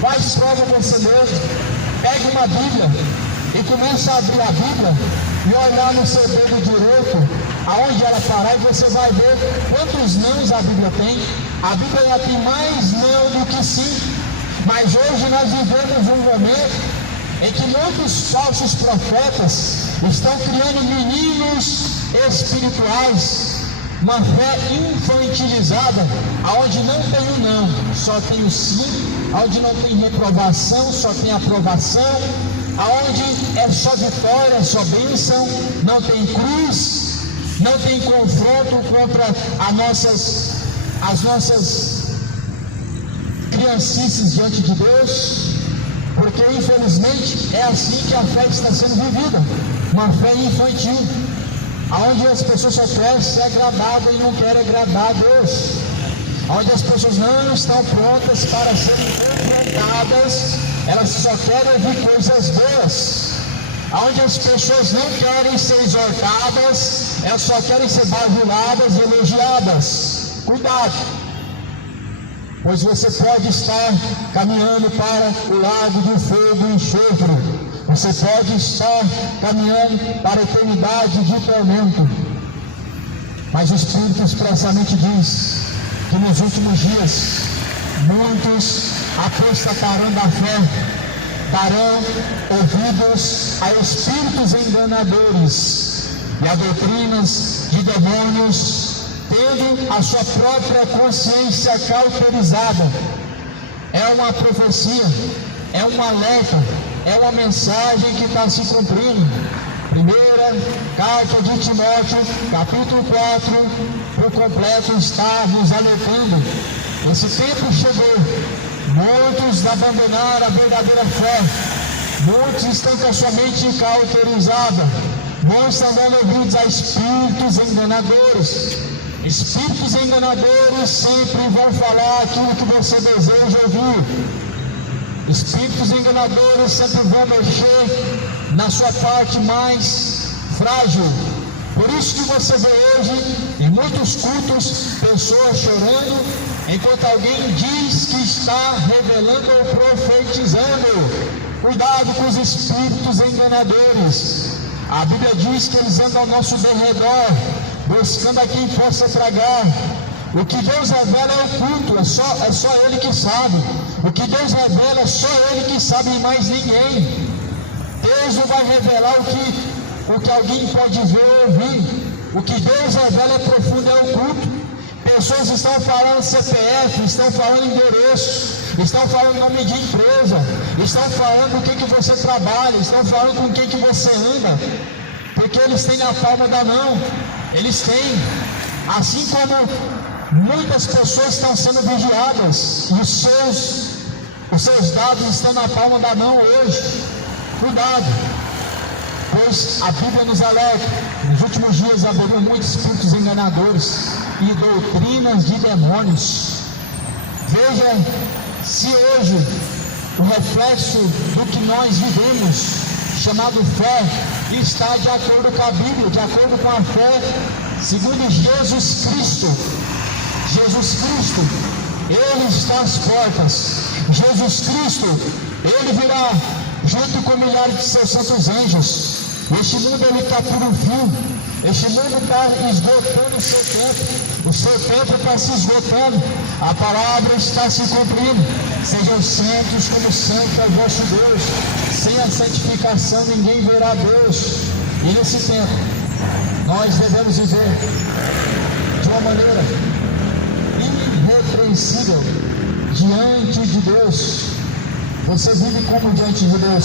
Faz prova você mesmo, pegue uma Bíblia e começa a abrir a Bíblia e olhar no seu dedo direito, aonde ela parar, e você vai ver quantos nãos a Bíblia tem. A Bíblia já tem mais não do que sim. Mas hoje nós vivemos um momento em que muitos falsos profetas estão criando meninos espirituais, uma fé infantilizada, aonde não tem o não, só tem o sim, aonde não tem reprovação, só tem aprovação, aonde é só vitória, é só bênção, não tem cruz, não tem confronto contra as nossas criancices diante de Deus, porque infelizmente é assim que a fé está sendo vivida. uma fé infantil, onde as pessoas só querem ser agradadas e não querem agradar a Deus, onde as pessoas não estão prontas para serem confrontadas, elas só querem ouvir coisas boas, onde as pessoas não querem ser exortadas, elas só querem ser bajuladas e elogiadas. Cuidado, pois você pode estar caminhando para o lago do fogo e enxofre, você pode estar caminhando para a eternidade de tormento, mas o Espírito expressamente diz que nos últimos dias muitos apostatarão da fé, darão ouvidos a espíritos enganadores e a doutrinas de demônios, tendo a sua própria consciência cauterizada. É uma profecia, é um alerta, é uma mensagem que está se cumprindo. Primeira carta de Timóteo, capítulo 4, por completo está nos alertando. Esse tempo chegou, muitos abandonaram a verdadeira fé, muitos estão com a sua mente cauterizada, muitos estão dando ouvidos a espíritos enganadores. Espíritos enganadores sempre vão falar aquilo que você deseja ouvir. Espíritos enganadores sempre vão mexer na sua parte mais frágil. Por isso que você vê hoje em muitos cultos pessoas chorando, enquanto alguém diz que está revelando ou profetizando. Cuidado com os espíritos enganadores. A Bíblia diz que eles andam ao nosso derredor, buscando a quem possa tragar. O que Deus revela é oculto, é só Ele que sabe. O que Deus revela é só Ele que sabe e mais ninguém. Deus não vai revelar o que alguém pode ver ou ouvir. O que Deus revela é profundo, é oculto. Pessoas estão falando CPF, estão falando endereço, estão falando nome de empresa, estão falando o que você trabalha, estão falando com quem que você anda, porque eles têm na palma da mão. Eles têm, assim como muitas pessoas estão sendo vigiadas, e os seus dados estão na palma da mão hoje. Cuidado, pois a Bíblia nos alerta, nos últimos dias haverão muitos espíritos enganadores e doutrinas de demônios. Veja se hoje o reflexo do que nós vivemos, chamado fé, está de acordo com a Bíblia, de acordo com a fé segundo Jesus Cristo. Jesus Cristo, Ele está às portas. Jesus Cristo, Ele virá junto com milhares de seus santos anjos. Este mundo ele está por um fim. Este mundo está esgotando o seu tempo. O seu tempo está se esgotando. A palavra está se cumprindo. Sejam santos como santo é o vosso Deus. Sem a santificação ninguém verá Deus. E nesse tempo nós devemos viver de uma maneira irrepreensível diante de Deus. Você vive como diante de Deus?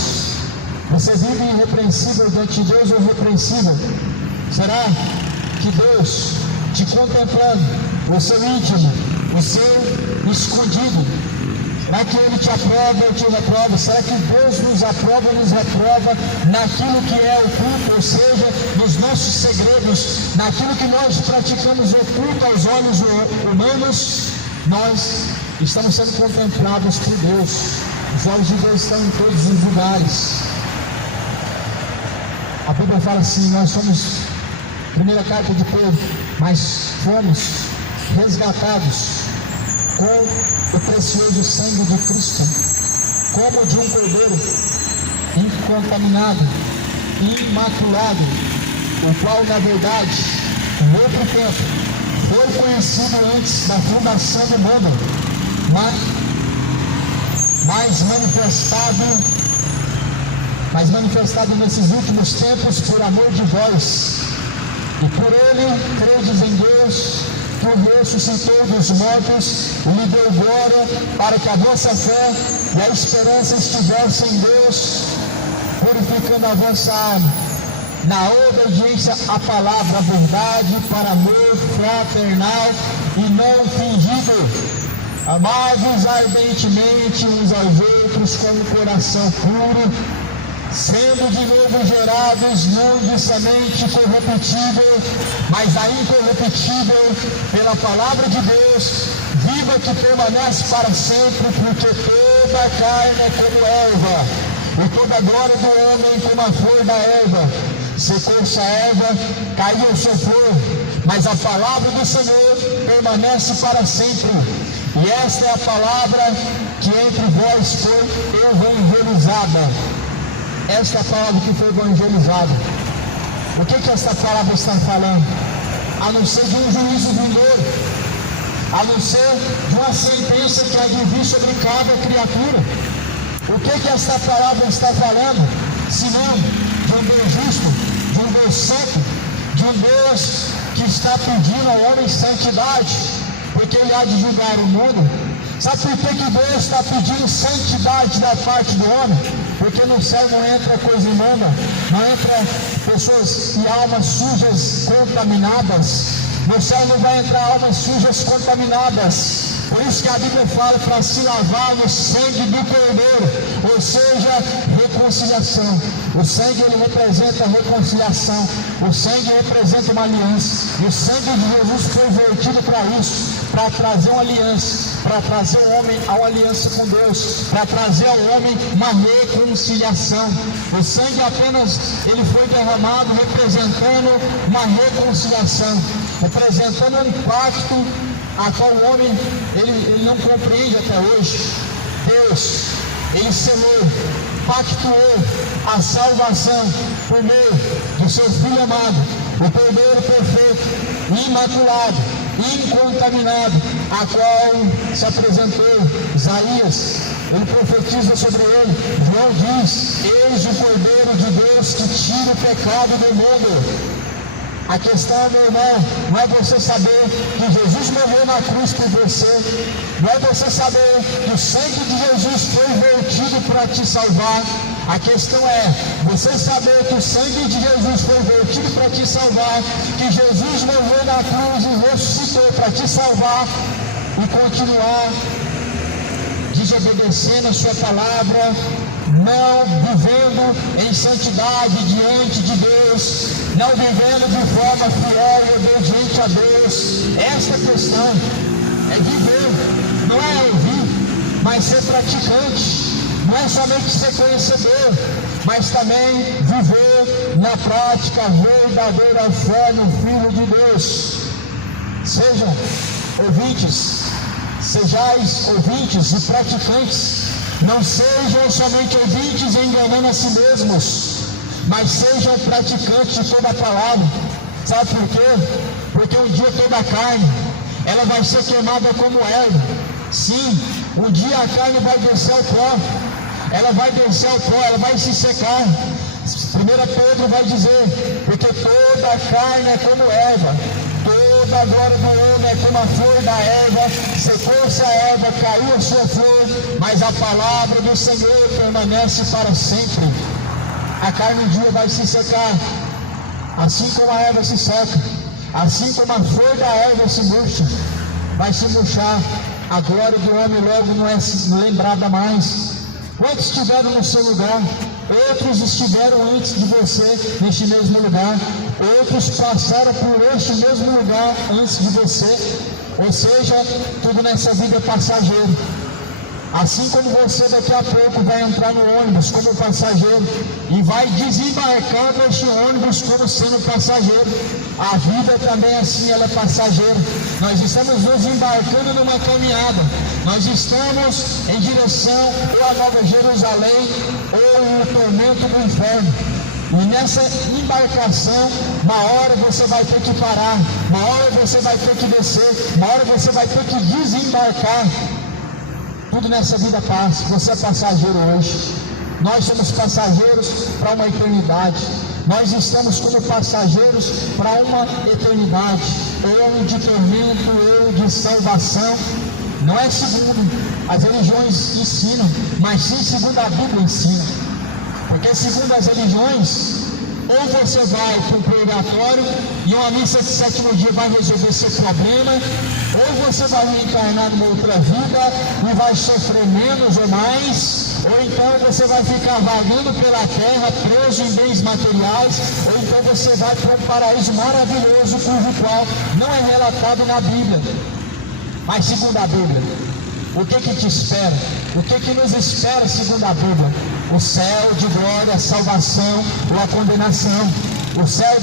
Você vive irrepreensível diante de Deus ou repreensível? Será que Deus, te contemplando, o seu íntimo, o seu escondido, será que Ele te aprova ou te reprova? Será que Deus nos aprova ou nos reprova naquilo que é oculto, ou seja, nos nossos segredos, naquilo que nós praticamos oculto aos olhos humanos? Nós estamos sendo contemplados por Deus. Os olhos de Deus estão em todos os lugares. A Bíblia fala assim, nós somos, primeira carta de Pedro, mas fomos resgatados com o precioso sangue de Cristo, como de um cordeiro incontaminado, imaculado, o qual na verdade, em outro tempo, foi conhecido antes da fundação do mundo, mas manifestado nesses últimos tempos por amor de vós, e por Ele credes em Deus, que o ressuscitou dos mortos e lhe deu glória, para que a vossa fé e a esperança estivessem em Deus, purificando a vossa alma, na obediência à palavra, a verdade, para amor fraternal e não fingido. Amai-vos ardentemente uns aos outros com o coração puro, sendo de novo gerados não de semente corruptível, mas da incorruptível, pela palavra de Deus, viva que permanece para sempre, porque toda a carne é como erva, e toda a glória do homem como a flor da erva. Secou-se a erva, caiu o seu flor, mas a palavra do Senhor permanece para sempre. E esta é a palavra que entre vós foi evangelizada. Esta é a palavra que foi evangelizada. O que esta palavra está falando? A não ser de um juízo vindouro, a não ser de uma sentença que há de vir sobre cada criatura. O que esta palavra está falando? Senão de um Deus justo, de um Deus santo, de um Deus que está pedindo ao homem santidade, porque ele há de julgar o mundo. Sabe por que Deus está pedindo santidade da parte do homem? Porque no céu não entra coisa imunda, não entra pessoas e almas sujas contaminadas. No céu não vai entrar almas sujas contaminadas. Por isso que a Bíblia fala para se lavar no sangue do Cordeiro, ou seja, reconciliação. O sangue ele representa a reconciliação, o sangue representa uma aliança, e o sangue de Jesus foi vertido para isso, para trazer uma aliança, para trazer o homem a uma aliança com Deus, para trazer ao homem uma reconciliação. O sangue apenas ele foi derramado representando uma reconciliação, representando um pacto a qual o homem ele não compreende até hoje. Deus ele selou, pactuou a salvação por meio do seu Filho amado, o Cordeiro perfeito, imaculado, incontaminado, a qual se apresentou Isaías. Ele profetiza sobre ele. João diz: eis o Cordeiro de Deus que tira o pecado do mundo. A questão, meu irmão, não é você saber que Jesus morreu na cruz por você, não é você saber que o sangue de Jesus foi vertido para te salvar. A questão é você saber que o sangue de Jesus foi vertido para te salvar, que Jesus morreu na cruz e ressuscitou para te salvar, e continuar desobedecendo a sua palavra, não vivendo em santidade diante de Deus, não vivendo de forma fiel e obediente a Deus. Essa questão é viver, não é ouvir, mas ser praticante. Não é somente ser conhecedor, mas também viver na prática a verdadeira fé no Filho de Deus. Sejam ouvintes, sejais ouvintes e praticantes. Não sejam somente ouvintes enganando a si mesmos, mas sejam praticantes de toda a palavra. Sabe por quê? Porque um dia toda a carne ela vai ser queimada como erva. Sim, um dia a carne vai descer ao pó, ela vai descer ao pó, ela vai se secar. 1 Pedro vai dizer: porque toda a carne é como erva, toda a glória do homem é como a flor da erva. Secou-se a erva, caiu a sua flor, mas a palavra do Senhor permanece para sempre. A carne um dia vai se secar, assim como a erva se seca, assim como a flor da erva se murcha, vai se murchar. A glória do homem logo não é lembrada mais. Quantos estiveram no seu lugar? Outros estiveram antes de você neste mesmo lugar. Outros passaram por este mesmo lugar antes de você. Ou seja, tudo nessa vida é passageiro. Assim como você daqui a pouco vai entrar no ônibus como passageiro e vai desembarcar neste ônibus como sendo passageiro, a vida também assim, ela é passageira. Nós estamos nos embarcando numa caminhada, nós estamos em direção ou à Nova Jerusalém ou ao tormento do inferno. E nessa embarcação, uma hora você vai ter que parar, uma hora você vai ter que descer, uma hora você vai ter que desembarcar. Tudo nessa vida passa, você é passageiro hoje. Nós somos passageiros para uma eternidade. Nós estamos como passageiros para uma eternidade, ou de tormento, ou de salvação. Não é segundo as religiões ensinam, mas sim segundo a Bíblia ensina. Porque segundo as religiões, ou você vai para o purgatório e uma missa de sétimo dia vai resolver seu problema, ou você vai reencarnar numa outra vida e vai sofrer menos ou mais, ou então você vai ficar vagando pela terra, preso em bens materiais, ou então você vai para um paraíso maravilhoso, cujo qual não é relatado na Bíblia. Mas segundo a Bíblia, o que te espera? O que nos espera segundo a Bíblia? O céu de glória, a salvação ou a condenação. O céu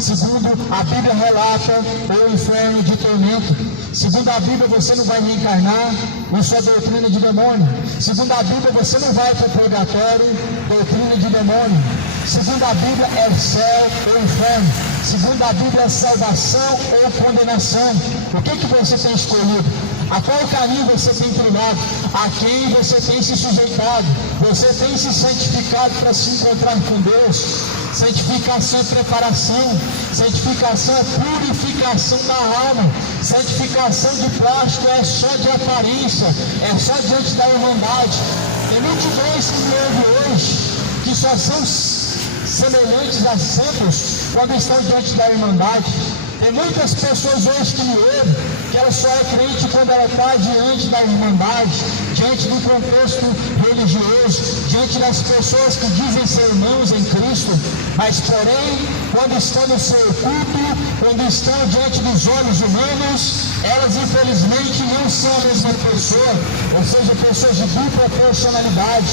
segundo a Bíblia relata, ou o inferno de tormento. Segundo a Bíblia, você não vai reencarnar, isso é doutrina de demônio. Segundo a Bíblia, você não vai para o purgatório, doutrina de demônio. Segundo a Bíblia, é céu ou inferno. Segundo a Bíblia, é salvação ou condenação. O que você tem escolhido? A qual caminho você tem trilhado? A quem você tem se sujeitado? Você tem se santificado para se encontrar com Deus? Santificação é preparação, santificação é purificação da alma, santificação de plástico é só de aparência, é só diante da irmandade. Tem multidões que me ouvem hoje, que só são semelhantes a santos quando estão diante da irmandade. Tem muitas pessoas hoje que me ouvem, que ela só é crente quando ela está diante da irmandade, diante do contexto religioso, diante das pessoas que dizem ser irmãos em Cristo, mas porém, quando estão no seu culto, quando estão diante dos olhos humanos, elas infelizmente não são a mesma pessoa, ou seja, pessoas de dupla personalidade,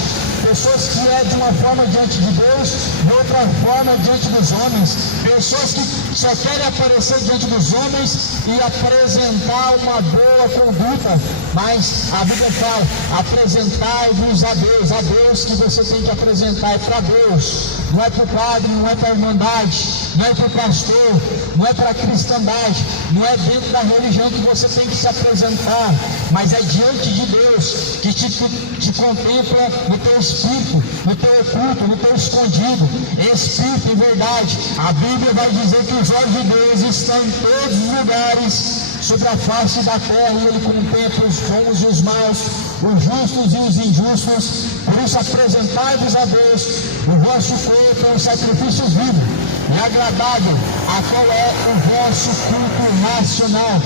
pessoas que é de uma forma diante de Deus, de outra forma diante dos homens, pessoas que só querem aparecer diante dos homens e apresentar uma boa conduta, mas a Bíblia fala, apresentai-vos a Deus que você tem que apresentar é para Deus, não é para o padre, não é para a irmandade, não é para o pastor, não é para a cristandade, não é dentro da religião que você tem que se apresentar, mas é diante de Deus que te contempla no teu espírito, no teu oculto, no teu escondido, em espírito e verdade. A Bíblia vai dizer que os olhos de Deus estão em todos os lugares sobre a face da terra, e Ele contempla os bons e os maus, os justos e os injustos. Por isso apresentai-vos a Deus, o vosso corpo é um sacrifício vivo e agradável, a qual é o vosso culto racional.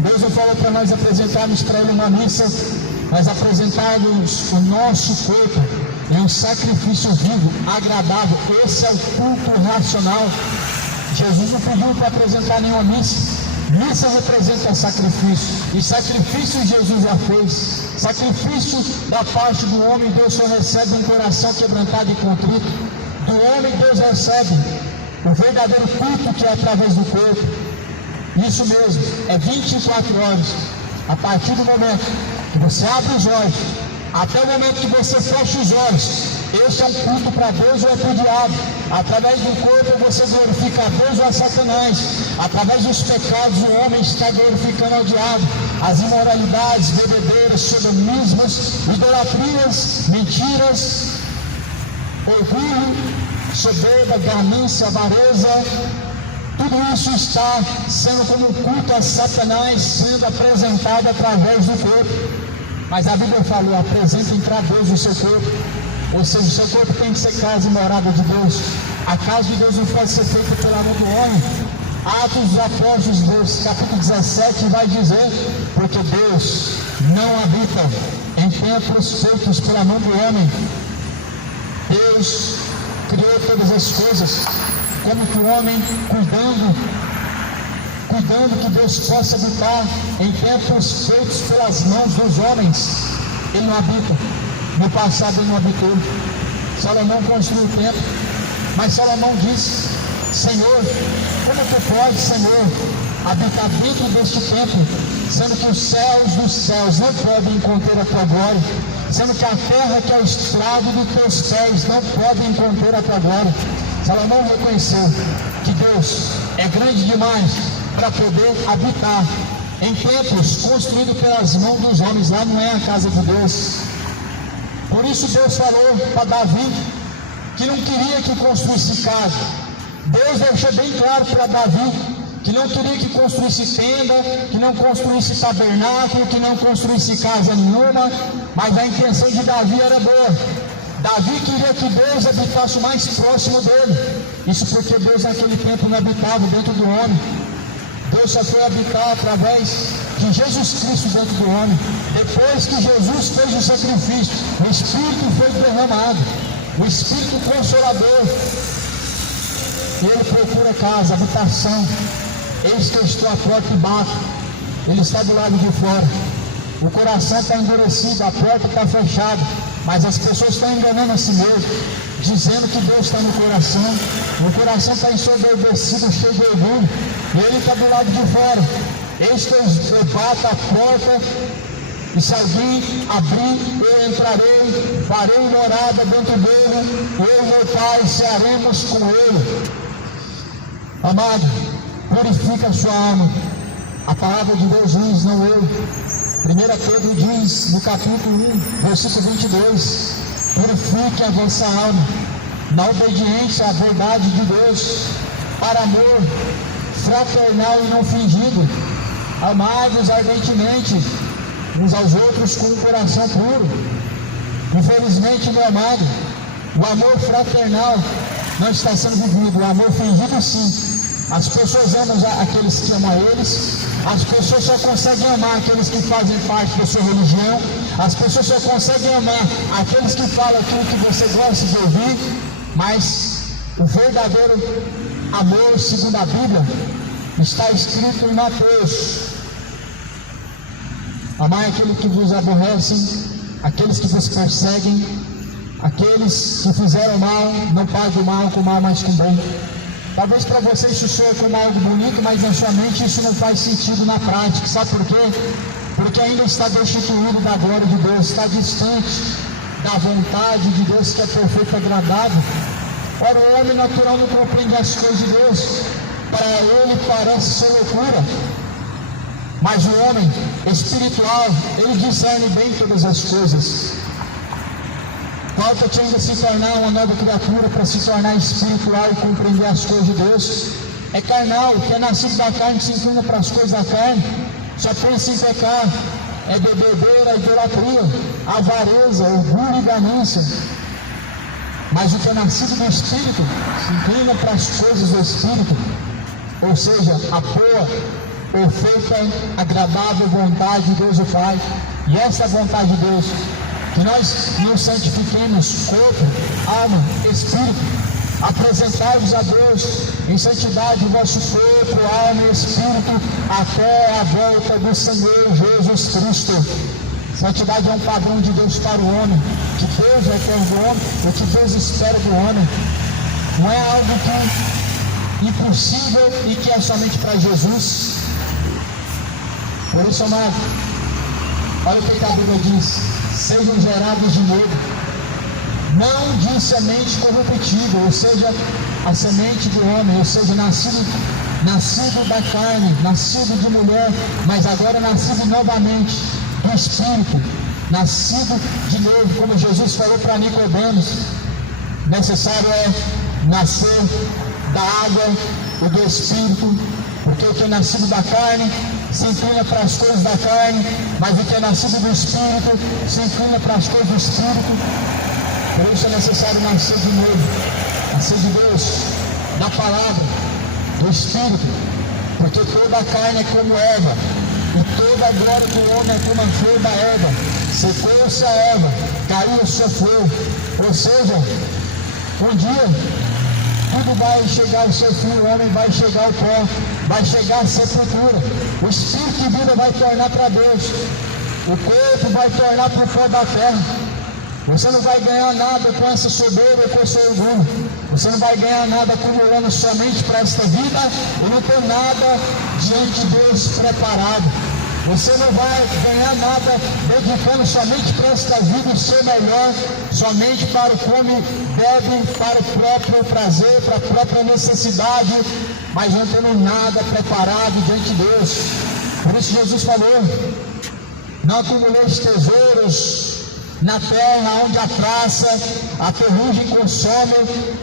Deus não falou para nós apresentarmos para Ele uma missa, mas apresentarmos o nosso corpo em um sacrifício vivo, agradável. Esse é o culto racional. Jesus não pediu para apresentar nenhuma missa. Missa representa sacrifício, e sacrifício Jesus já fez. Sacrifício da parte do homem, Deus só recebe um coração quebrantado e contrito. Do homem, Deus recebe o verdadeiro culto, que é através do corpo. Isso mesmo, é 24 horas, a partir do momento que você abre os olhos, até o momento que você fecha os olhos. Esse é um culto para Deus ou é para o diabo. Através do corpo você glorifica a Deus ou a Satanás. Através dos pecados o homem está glorificando ao diabo. As imoralidades, bebedeiras, sodomismos, idolatrias, mentiras, orgulho, soberba, ganância, avareza, tudo isso está sendo como culto a Satanás, sendo apresentado através do corpo. Mas a Bíblia falou, apresentem para Deus o seu corpo. Ou seja, o seu corpo tem que ser casa e morada de Deus. A casa de Deus não pode ser feita pela mão do homem. Atos dos Apóstolos, capítulo 17, vai dizer, porque Deus não habita em templos feitos pela mão do homem. Deus criou todas as coisas, como que o homem cuidando que Deus possa habitar em templos feitos pelas mãos dos homens. Ele não habita. No passado ele não habitou. Salomão construiu o templo, mas Salomão disse, Senhor, como tu pode, Senhor, habitar dentro deste templo, sendo que os céus dos céus não podem conter a tua glória, sendo que a terra que é o estrado dos teus pés não podem conter a tua glória. Salomão reconheceu que Deus é grande demais para poder habitar em templos construídos pelas mãos dos homens. Lá não é a casa de Deus. Por isso Deus falou para Davi que não queria que construísse casa. Deus deixou bem claro para Davi que não queria que construísse tenda, que não construísse tabernáculo, que não construísse casa nenhuma, mas a intenção de Davi era boa. Davi queria que Deus habitasse o mais próximo dele. Isso porque Deus naquele tempo não habitava dentro do homem. Deus só foi habitar através de Jesus Cristo dentro do homem. Depois que Jesus fez o sacrifício, o Espírito foi derramado, o Espírito Consolador. E Ele procura casa, habitação. Eis que eu estou à porta e bato. Ele está do lado de fora. O coração está endurecido, a porta está fechada, mas as pessoas estão enganando a si mesmo, dizendo que Deus está no coração. O coração está ensurdecido, cheio de orgulho, e Ele está do lado de fora. Eis que eu bato a porta, e se alguém abrir, eu entrarei, farei morada dentro dele, eu e meu Pai cearemos com ele. Amado, purifica a sua alma. A palavra de Deus diz, não eu. 1 Pedro diz, no capítulo 1, versículo 22, purifique a vossa alma, na obediência à verdade de Deus, para amor fraternal e não fingido, amai-vos ardentemente uns aos outros com um coração puro. Infelizmente, meu amado, o amor fraternal não está sendo vivido, o amor fingido sim. As pessoas amam aqueles que amam a eles, as pessoas só conseguem amar aqueles que fazem parte da sua religião, as pessoas só conseguem amar aqueles que falam aquilo que você gosta de ouvir, mas o verdadeiro amor, segundo a Bíblia, está escrito em Mateus: amai aquele que vos aborrecem, aqueles que vos perseguem, aqueles que fizeram mal, não pague o mal com mal, mas com bem. Talvez para você isso soe como algo bonito, mas na sua mente isso não faz sentido na prática. Sabe por quê? Porque ainda está destituído da glória de Deus, está distante da vontade de Deus, que é perfeita e agradável. Ora, o homem natural não compreende as coisas de Deus, para ele parece ser loucura, mas o homem espiritual, ele discerne bem todas as coisas. Falta-te ainda se tornar uma nova criatura, para se tornar espiritual e compreender as coisas de Deus. É carnal, que é nascido da carne, se inclina para as coisas da carne, só pensa em pecar, é bebedeira, idolatria, avareza, orgulho e ganância. Mas o que é nascido do Espírito, se inclina para as coisas do Espírito, ou seja, a boa, perfeita, agradável vontade de Deus o Pai. E essa vontade de Deus, que nós nos santifiquemos, corpo, alma, espírito, apresentai-vos a Deus em santidade o vosso corpo, alma e espírito, até a volta do Senhor Jesus Cristo. Santidade é um padrão de Deus para o homem, que Deus requer do homem, o que Deus espera do homem. Não é algo que impossível e que é somente para Jesus. Por isso, amado, olha o que a Bíblia diz: sejam gerados de novo, não de semente corruptível, ou seja, a semente do homem, ou seja, nascido da carne, nascido de mulher, mas agora nascido novamente do Espírito, nascido de novo, como Jesus falou para Nicodemos. Necessário é nascer da água e do Espírito, porque o que é nascido da carne se inclina para as coisas da carne, mas o que é nascido do Espírito se inclina para as coisas do Espírito. Por isso é necessário nascer de novo, nascer de Deus, da palavra, do Espírito, porque toda a carne é como erva, e toda a glória do homem é como a flor da erva. Secou-se a erva, caiu a sua flor. Ou seja, um dia tudo vai chegar ao seu fim, o homem vai chegar ao pó, vai chegar à sepultura. O espírito de vida vai tornar para Deus, o corpo vai tornar para o pó da terra. Você não vai ganhar nada com essa soberba e com esse orgulho. Você não vai ganhar nada acumulando somente para esta vida e não tem nada diante de Deus preparado. Você não vai ganhar nada dedicando somente para esta vida o seu melhor, somente para o come, bebe, para o próprio prazer, para a própria necessidade, mas não tendo nada preparado diante de Deus. Por isso Jesus falou: não acumuleis tesouros na terra, onde a traça, a ferrugem consome,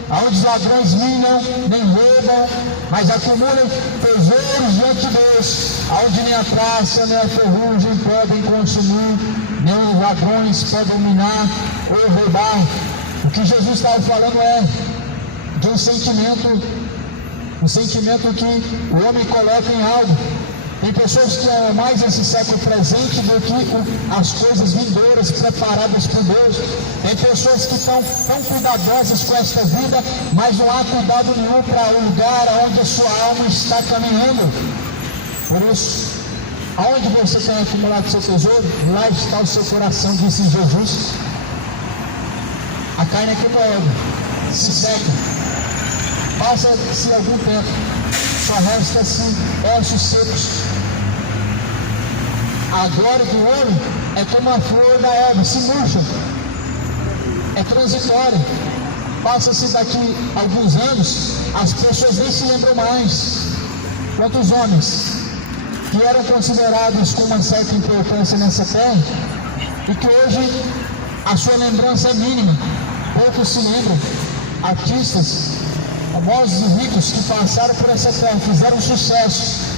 onde os ladrões minam, nem roubam, mas acumulem tesouros diante de Deus, onde nem a traça, nem a ferrugem podem consumir, nem os ladrões podem minar ou roubar. O que Jesus estava falando é: de um sentimento que o homem coloca em algo. Tem pessoas que amam mais esse século presente do que as coisas vindouras preparadas por Deus. Tem pessoas que estão tão cuidadosas com esta vida, mas não há cuidado nenhum para o lugar onde a sua alma está caminhando. Por isso, aonde você tem acumulado seu tesouro, lá está o seu coração, disse Jesus. A carne é como a erva, se seca, passa-se algum tempo, só resta-se ossos secos. A glória do homem é como a flor da erva, se murcha, é transitória. Passa-se daqui a alguns anos, as pessoas nem se lembram mais. Quantos homens que eram considerados com uma certa importância nessa terra e que hoje a sua lembrança é mínima, poucos se lembram. Artistas famosos e ricos que passaram por essa terra, fizeram sucesso,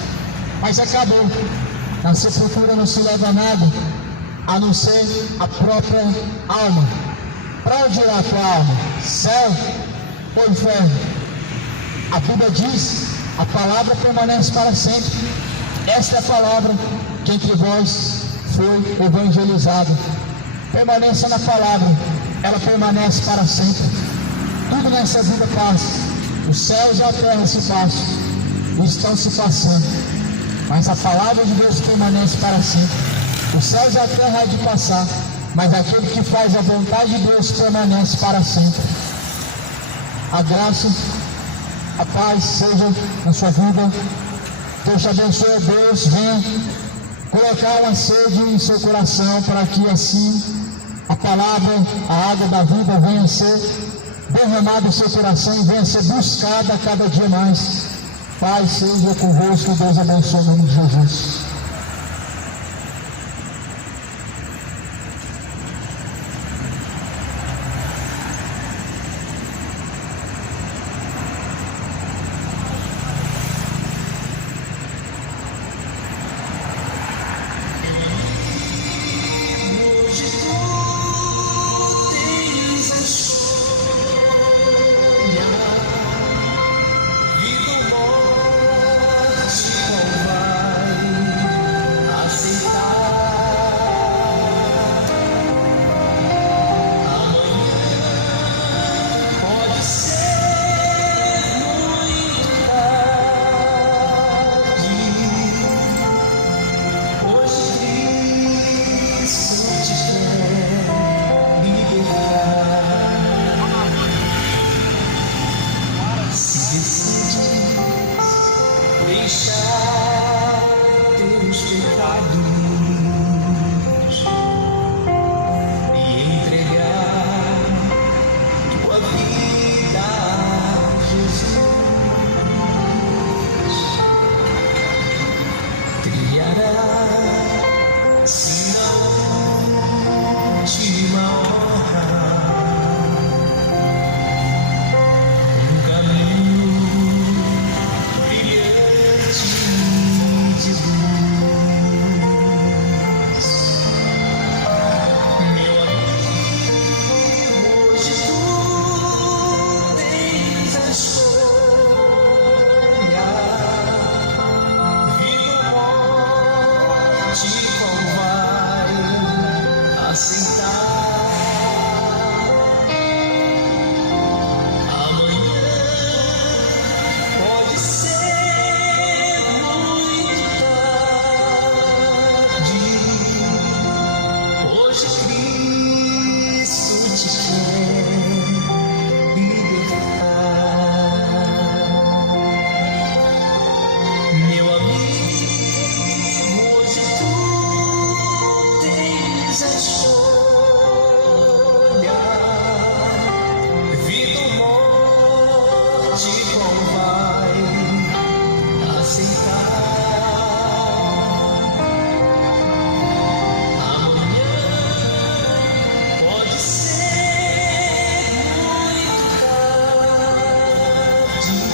mas acabou. Na sepultura não se leva nada, a não ser a própria alma. Para onde irá a tua alma? Céu ou inferno? A Bíblia diz, a palavra permanece para sempre. Esta é a palavra que entre vós foi evangelizada. Permaneça na palavra, ela permanece para sempre. Tudo nessa vida passa. Os céus e a terra se passam, e estão se passando, mas a palavra de Deus permanece para sempre. Os céus e a terra há de passar, mas aquele que faz a vontade de Deus permanece para sempre. A graça, a paz seja na sua vida. Deus te abençoe. Deus venha colocar uma sede em seu coração, para que assim a palavra, a água da vida venha ser derramado em seu coração e venha ser buscada a cada dia mais. Pai, seja convosco. Deus abençoe em nome de Jesus.